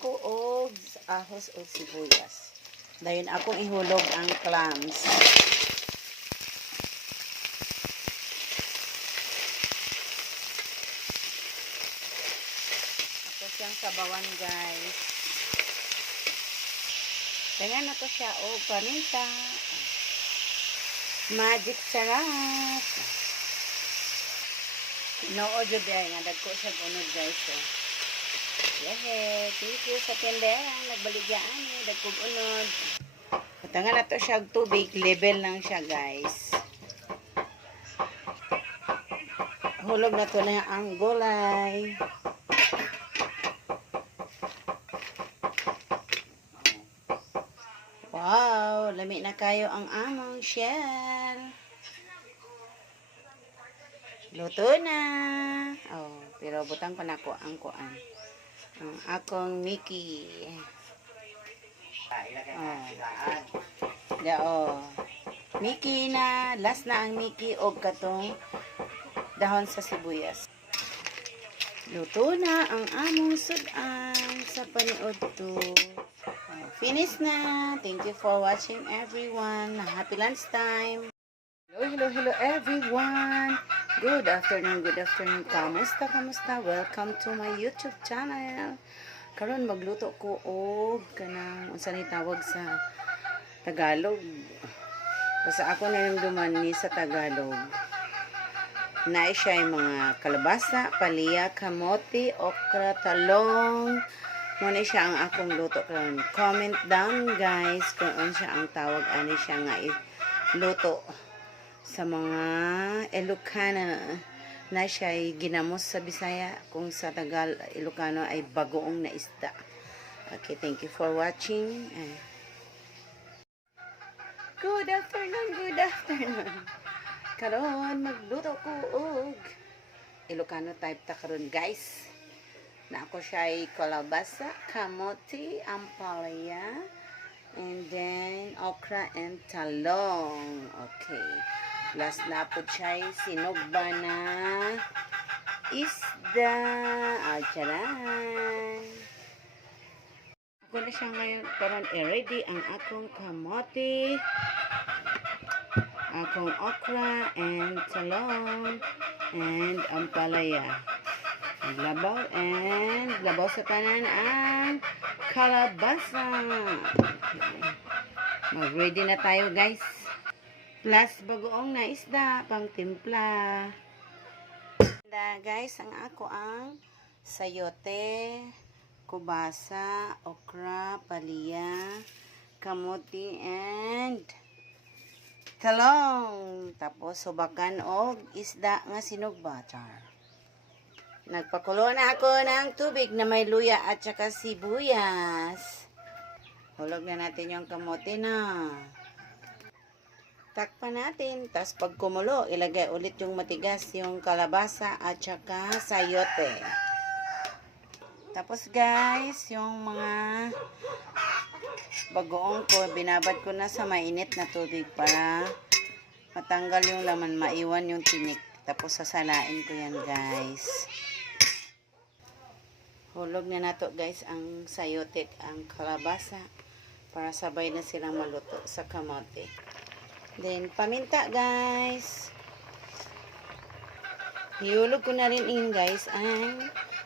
ko og ahos o sibuyas. Dayon akong ihulog ang clams. Ako siyang sabawan, guys. Kaya na ko siya og paminta. Magic sarap. Noo jud ay nga dagko siya unod, guys. Yeah, thank you sa tindera. Nagbaligyan ni dagkog unod. Patangan na to siya tubig, level lang siya, guys. Hulog na to na ang gulay. Wow, lami na kayo ang among shell. Luto na. Oh, pero butang pa na ko ang kuan. Ang akong Mickey. Oh. Mickey na. Last na ang Mickey o katong dahon sa sibuyas. Luto na ang among sudan sa paniod to. Finish na. Thank you for watching, everyone. Happy lunchtime. Hello everyone. Good afternoon. Kamusta? Welcome to my YouTube channel. Karon magluto ko og kanang unsa ni tawag sa Tagalog. Basta ako naramdaman ni sa Tagalog. Naay siya mga kalabasa, palaya, kamote, okra, talong. Muna siya ang akong luto karon. Comment down, guys, kung unsa ang tawag ani siya nga luto sa mga Ilocana na siya ay ginamos sa Bisaya, kung sa Tagal Ilocano ay bagoong na isda. Okay, thank you for watching. Good afternoon. Karon magluto ko og Ilocano type ta karon, guys. Na ako siya ay kalabasa, kamote, ampalaya, and then okra and talong. Okay. Last na po siya sinugba na isda. Charan. Ako na siya ngayon. Karon ready ang akong kamote, akong okra and talong, and ampalaya. Labaw sa tanan ang kalabasa. Mag-ready na tayo, guys. Plus, bagoong na isda, pang timpla. Guys, ang ako ang sayote, kubasa, okra, palaya, kamote, and talong. Tapos, subakan og isda nga sinugba. Nagpakulo na ako ng tubig na may luya at saka sibuyas. Hulog na natin yung kamote na. Takpan natin. Tapos pag kumulo, ilagay ulit yung matigas, yung kalabasa at saka sayote. Tapos, guys, yung mga bagoong ko, binabad ko na sa mainit na tubig para matanggal yung laman, maiwan yung tinik. Tapos sasalain ko yan, guys. Hulog na nato, guys, ang sayote, ang kalabasa para sabay na silang maluto sa kamote. Then, paminta, guys. Hihulog ko na rin guys, ang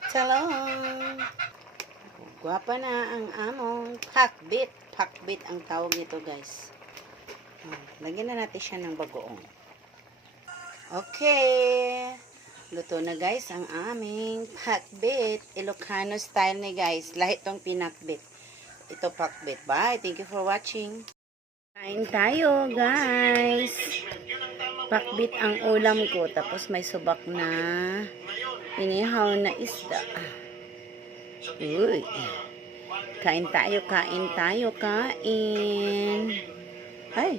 talong. Guwapa na ang among pakbit. Pakbit ang tawag nito, guys. Lagyan na natin siya ng bagoong. Okay. Luto na, guys, ang aming pakbit. Ilocano style ni, guys. Lahit tong pinakbit. Ito pakbit. Bye. Thank you for watching. Kain tayo, guys. Pakbit ang ulam ko. Tapos may subak na inihaw na isda. Uy. Kain tayo. Ay.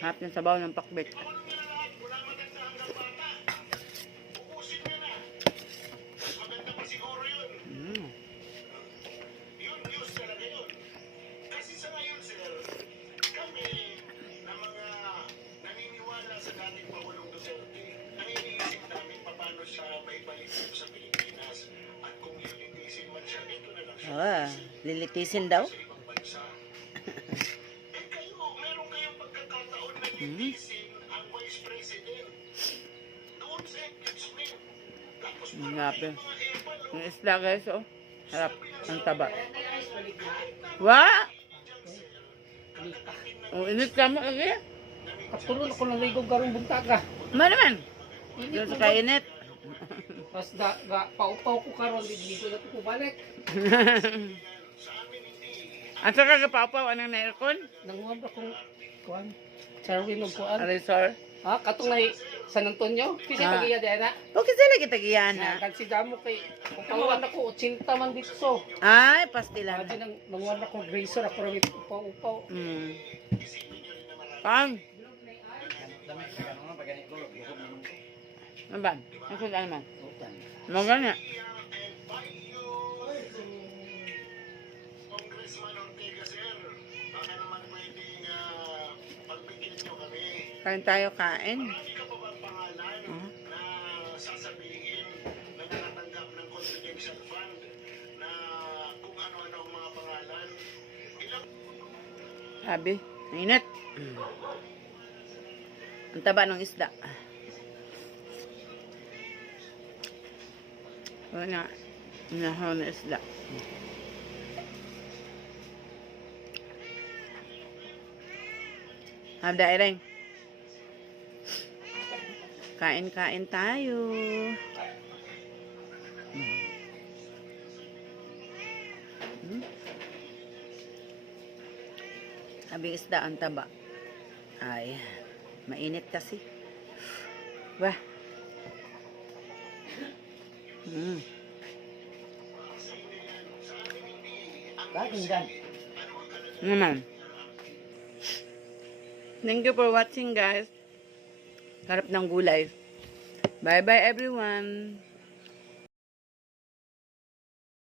Harap ng sabaw ng pakbit. Ah, lilitisin daw. Hmm. Grabe. Yung isla guys, oh. Harap. Ang taba. Wa! Oh, init ka mo lagi. Katulog ako ng ligog karong buntaga. Ma naman. Init Doon mo sa ba? kainit. Tapos paupaw ko karon dito na ko balik. At saka kapapaw, anong na-aircon? Nanguha ba kong kuan? Charwin og kuan? Resort. Ha, katong ngay San Antonio. Kasi Ah. pagiya din na. Okay sila kita giyana. Kasi damo kay upawan ako 80 man dito so. Ay, pastilan. Kasi nang nanguha ako grazer ako rin upaw-upaw. Hmm. Pang. Ano ba? Ano ba naman? Magana. Kain tayo kain. Sabi, mainit. Ang taba ng isda. Wala. Inahaw na isda. Habda ireng. Kain-kain tayo. Sabi isda ang taba. Ay, mainit kasi. Wah. Kain Naman. Thank you for watching guys. Sarap ng gulay. Bye bye everyone.